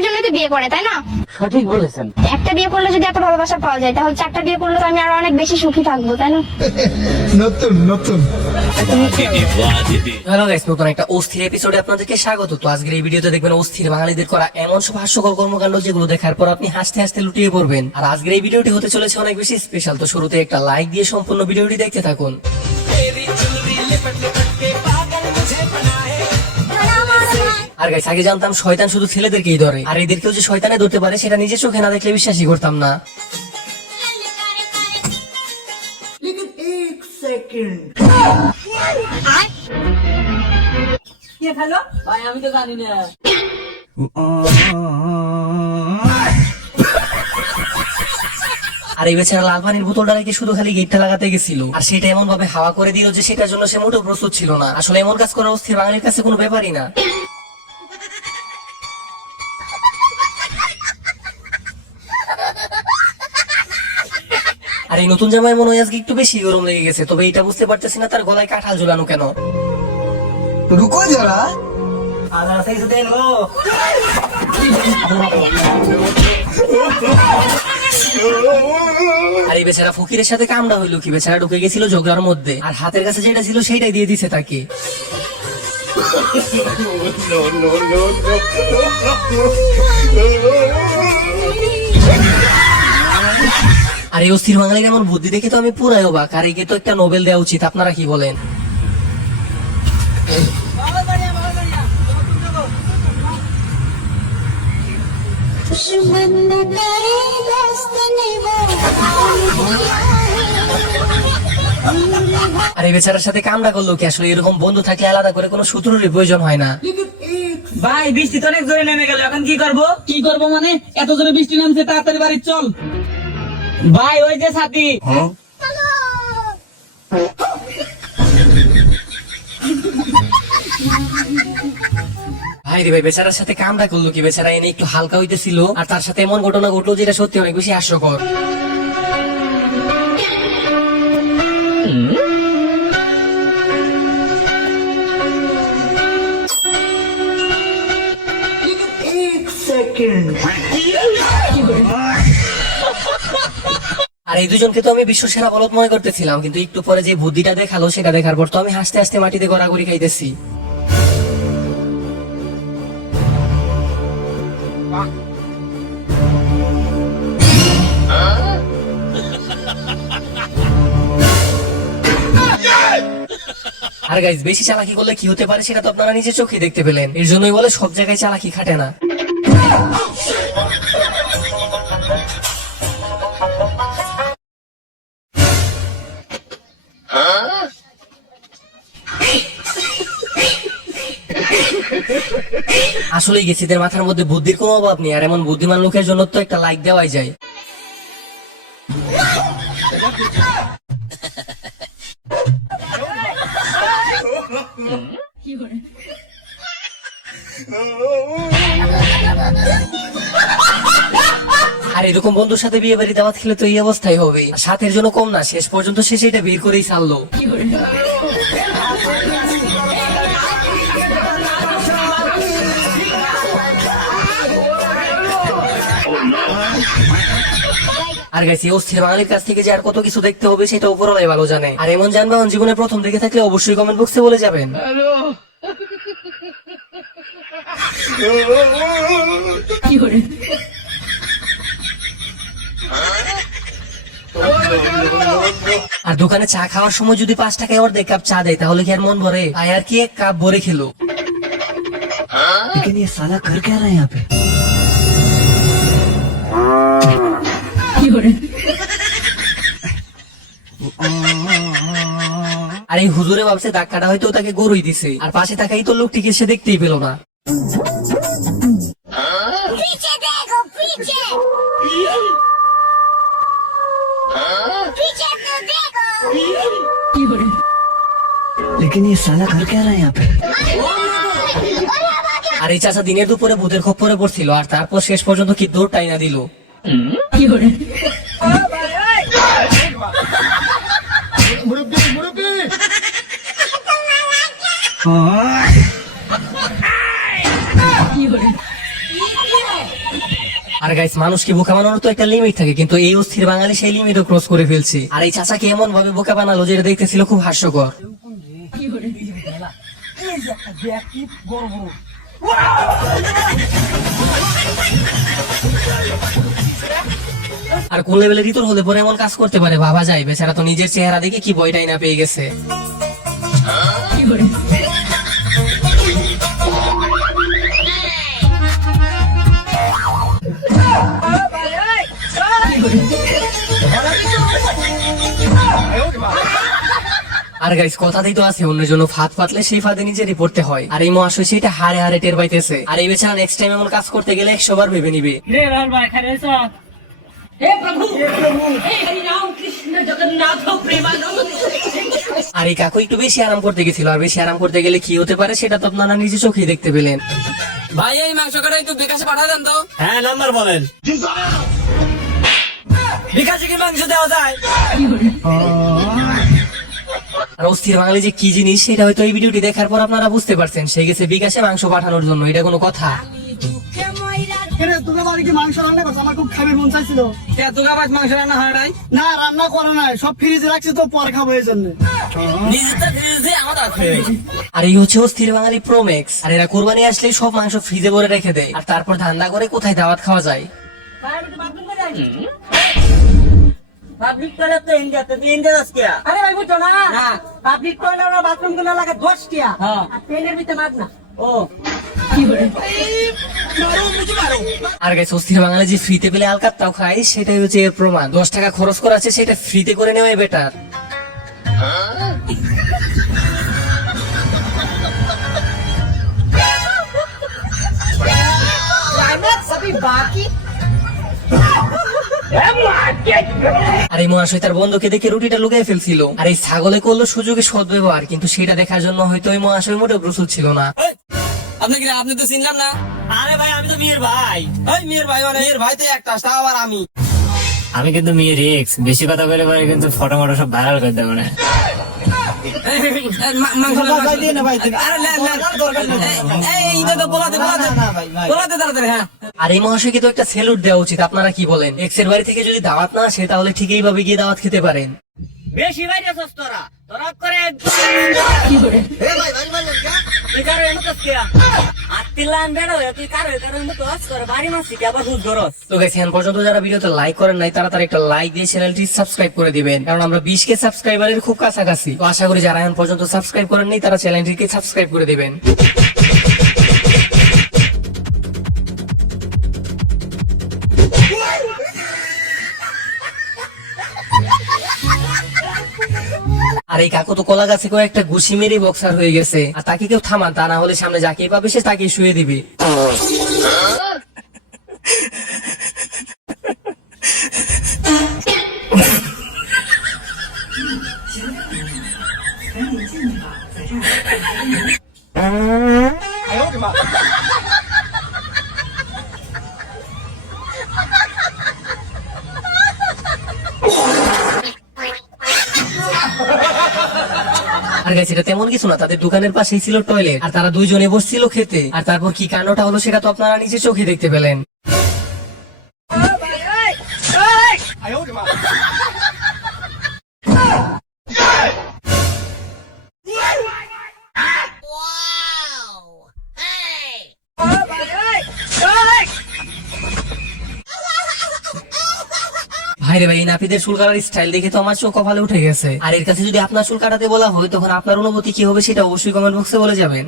ভালোবাসার জন্যই তো বিয়ে করে, তাই না? সঠিক বলেছেন। একটা বিয়ে করলে যদি এত ভালোবাসা পাওয়া যায়, তাহলে 4টা বিয়ে করলে তো আমি আরো অনেক বেশি সুখী থাকবো, তাই না? নতুন নতুন হ্যালো গাইস, নতুন একটা অস্থির এপিসোডে আপনাদেরকে স্বাগত। তো আজকের এই ভিডিওতে দেখবেন অস্থির বাঙালিদের করা এমন সব হাস্যকর কর্মকাণ্ড যেগুলো দেখার পর আপনি হাসতে হাসতে লুটিয়ে পড়বেন। আর আজকের এই ভিডিওটি হতে চলেছে অনেক বেশি স্পেশাল। তো শুরুতে একটা লাইক দিয়ে সম্পূর্ণ ভিডিওটি দেখতে থাকুন। আর গাইস, আগে জানতাম শয়তান শুধু ছেলেদেরকেই ধরে, আর এদেরকেও যে শয়তানে ধরতে পারে সেটা নিজের চোখে না দেখলে বিশ্বাসই করতাম না। আমি তো জানি না। আর এই বেচারা লাল পানির বোতলটা রেখে শুধু খালি গেটটা লাগাতে গেছিল, আর সেটা এমন ভাবে হাওয়া করে দিল যে সেটার জন্য সে মোটেও প্রস্তুত ছিল না। আসলে এমন কাজ করা অস্থির বাঙালির কাছে কোনো ব্যাপারই না। আর এই নতুন জামাই মনে হয় আজকে একটু বেশি গরম লেগে গেছে, তবে এটা বুঝতে পারতেছি না তার গলায় কাঁঠাল ঝুলানো কেন। রুকো যারা আর এই বেচারা ফকিরের সাথে কামড়া হইলো কি, বেচারা ঢুকে গেছিল ঝগড়ার মধ্যে, আর হাতের কাছে যেটা ছিল সেটাই দিয়ে দিছে তাকে। আর এই অস্থির বাঙালির এমন বুদ্ধি দেখে তো আমি পুরাই অবাক। আর একে তো একটা নোবেল দেওয়া উচিত, আপনারা কি বলেন? আর এই বেচারার সাথে কামড়া করলো কি? আসলে এরকম বন্ধু থাকলে আলাদা করে কোনো সূত্রের প্রয়োজন হয় না। ভাই বৃষ্টি তো অনেক জোরে নেমে গেল, এখন কি করব? কি করব মানে এত জোরে বৃষ্টি নামছে, তাড়াতাড়ি বাড়ি চল। ভাই ওই যে সাথী। ভাই রে ভাই, বেচারার সাথে কামড়া করলো কি? বেচারা এনে একটু হালকা হইতেছিল, আর তার সাথে এমন ঘটনা ঘটলো যেটা সত্যি অনেক বেশি হাস্যকর। আর এই দুজনকে তো আমি বিশ্ব সেরা বলদ মনে করতেছিলাম, কিন্তু একটু পরে যে বুদ্ধিটা দেখালো সেটা দেখার পর তো আমি হাসতে হাসতে মাটিতে গড়াগড়ি খাইতেছি। আর গাইস, বেশি চালাকি করলে কি হতে পারে সেটা তো আপনারা নিজে চোখে দেখতে পেলেন। এর জন্যই বলে সব জায়গায় চালাকি খাটে না। আসলে গেছিদের মাথার মধ্যে বুদ্ধির কোনো অভাব নেই, আর এমন বুদ্ধিমান লোকের জন্য তো একটা লাইক দেওয়াই যায়। আর এরকম বন্ধুর সাথে বিয়ে বাড়ি দাওয়াত খেলে তো এই অবস্থাই হবে। সাথের জন্য কম না, শেষ পর্যন্ত সে সেটা বের করেই ছাড়লো। আর গাইস, এই অস্থির বাঙালির কাছ থেকে যে আর কত কিছু দেখতে হবে সেটা উপরওয়ালাই ভালো জানে। আর এমন যানবাহন জীবনে প্রথম দেখে থাকলে অবশ্যই কমেন্ট বক্সে বলে যাবেন। আর দোকানে চা খাওয়ার সময় যদি 5 টাকায় অর্ধেক কাপ চা দেয় তাহলে কি আর মন ভরে? আর কি এক কাপ ভরে খেলো। लेकिन ये साला कर क्या रहा है यहाँ पे? আর এই হুজুরে ভাবছে ধাক্কাটা হয়তো তাকে গরুই দিছে, আর পাশে তাকাই তো লোকটিকে সে দেখতেই পেল না। लेकिन ये साला कर क्या रहा है यहाँ पे? আর এই চাচা দিনের দুপুরে ভূতের খপ্পরে পড়ছিল, আর তারপর শেষ পর্যন্ত কি দৌড় টাইনা দিল। আর গাইস, মানুষকে বোকা বানানোর তো একটা লিমিট থাকে, কিন্তু এই অস্থির বাঙালি সেই লিমিটও ক্রস করে ফেলছে। আর এই চাচাকে এমন ভাবে বোকা বানালো যেটা দেখতেছিল খুব হাস্যকর। আর কোন লেভেলের ইতর হলে পরে এমন কাজ করতে পারে ভাবা যায়। বেচারা তো নিজের চেহারা দেখে কি বইটাই না পেয়ে গেছে। আর গাইস, কথাতেই তো আছে অন্যের জন্য ফাঁদ পাতলে সেই ফাঁদে নিজেরই পড়তে হয়। আর এই মহাশয় সেটা হারে হারে টের পাইতেছে। আর এই বেচারা নেক্সট টাইম এমন কাজ করতে গেলে 100 বার ভেবে নিবে। রে রাহুল ভাই খারে এসো। আর এই কাকু একটু বেশি আরাম করতে গেছিল। আর বেশি আরাম করতে গেলে কি হতে পারে সেটা তো আপনারা নিজে চোখেই দেখতে পেলেন। ভাই এই মাংস কাটা একটু বিকাশে পাঠা দেন তো। হ্যাঁ, নাম্বার বলেন। বিকাশে কি মাংস দেওয়া যায়? আর অস্থির বাঙালি যে কি জিনিস সেটা হয়তো এই ভিডিওটি দেখার পর আপনারা বুঝতে পারছেন। সে গেছে বিকাশে মাংস পাঠানোর জন্য, এটা কোনো কথা? তোকে বাড়ি কি মাংস রান্না করছো? আমার খুব খাবার মন চাইছিল। তোকে আবার মাংস রান্না হয় নাই? না, রান্না করে নাই, সব ফ্রিজে রাখছি তো পরে খাবো এই জন্য। নিজেরটা ফ্রিজে আমার আছে। আর এই হচ্ছে অস্থির বাঙালি প্রোম্যাক্স। আর এরা কোরবানি আসলেই সব মাংস ফ্রিজে ভরে রেখে দেয়, আর তারপর ধান্দা করে কোথায় দাওয়াত খাওয়া যায়। পাবলিক টয়লেট তো ইন্ডিয়াতে, তুই ইন্ডিয়া যাস কিয়া? আরে ভাই বুঝছো না, না। পাবলিক টয়লেট বাথরুম গুলো লাগে 10 টিয়া হ্যাঁ। আর ট্রেনের ভিতরে মাগ না। ও আর গাইস, অস্থির বাঙালি যে ফ্রিতে পেলে আলকাত্তাও খায় সেটাই হচ্ছে এর প্রমাণ। 10 টাকা খরচ করা আছে সেটা ফ্রিতে করে নেওয়াই বেটার। আর এই মহাশয় তার বন্ধুকে দেখে রুটিটা লুকিয়ে ফেলছিল। আর এই ছাগলে করলো সুযোগে সদ্ব্যবহার, কিন্তু সেটা দেখার জন্য হয়তো ওই মহাশয় মোটেও প্রস্তুত ছিল না। আপনি কি? আপনি তো চিনলাম না। আরে ভাই, আমি তো মেয়ের ভাই। ওই মেয়ের ভাই মানে মেয়ের ভাই তো একটা, তাও আবার আমি। আমি কিন্তু মেয়ের এক্স, বেশি কথা বলে পরে কিন্তু ফটো মটো সব ভাইরাল করে দেবো না। মাংস ভাই দিয়ে না ভাই, আরে লে লে এই এটা তো বলাতে তাড়াতাড়ি। হ্যাঁ, আর এই মহাশয়কে তো একটা সেলুট দেওয়া উচিত। আপনারা কি বলেন? এক্স এর বাড়ি থেকে যদি দাওয়াত না আসে তাহলে ঠিক এইভাবে গিয়ে দাওয়াত খেতে পারেন। বেশি বাইরে সস তোরা তোরা করে তুই কারো এমন কাজ কিয়া আত্তিলান বেড়ো তুই কারো মতো কাজ কর বাড়ি মাসি কি আবার হুজ গরস। তো গাইস, এখন পর্যন্ত যারা ভিডিওতে লাইক করেন নাই তারা তার একটা লাইক দিয়ে চ্যানেলটি সাবস্ক্রাইব করে দিবেন, কারণ আমরা 20K সাবস্ক্রাইবারের খুব কাছাকাছি। তো আশা করি যারা এখন পর্যন্ত সাবস্ক্রাইব করেন নাই তারা চ্যানেলটিকে সাবস্ক্রাইব করে দিবেন। আর এই কাকু তো কলা গাছে কয়েকটা ঘুষি মেরে বক্সার হয়ে গেছে। আর তাকে কেউ থামান, তা না হলে সামনে যাকে পাবে সে তাকে শুয়ে দিবে। আর গাইস, এটা তেমন কিছু না, তাদের দোকানের পাশেই ছিল টয়লেট, আর তারা দুইজনে বসছিল খেতে। আর তারপর কি কাণ্ডটা হলো সেটা তো আপনারা নিজে চোখে দেখতে পেলেন। ভাইরে ভাই, এই নাপিদের চুল কাটার স্টাইল দেখে তো আমার চোখ কপালে উঠে গেছে। আর এর কাছে যদি আপনার চুল কাটাতে বলা হয় তখন আপনার অনুভূতি কি হবে সেটা অবশ্যই কমেন্ট বক্সে বলে যাবেন।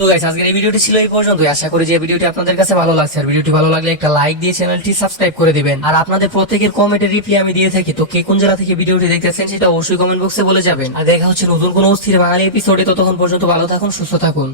তো গাইস, আজকের এই ভিডিওটি ছিল এই পর্যন্ত। আশা করি যে ভিডিওটি আপনাদের কাছে ভালো লাগছে। আর ভিডিওটি ভালো লাগলে একটা লাইক দিয়ে চ্যানেলটি সাবস্ক্রাইব করে দিবেন। আর আপনাদের প্রত্যেকের কমেন্টের রিপ্লাই আমি দিয়ে থাকি। তো কে কোন জেলা থেকে ভিডিওটি দেখতেছেন সেটা অবশ্যই কমেন্ট বক্সে বলে যাবেন। আর দেখা হচ্ছে নতুন কোনো অস্থির বাঙালি এপিসোডে। ততক্ষণ পর্যন্ত ভালো থাকুন, সুস্থ থাকুন।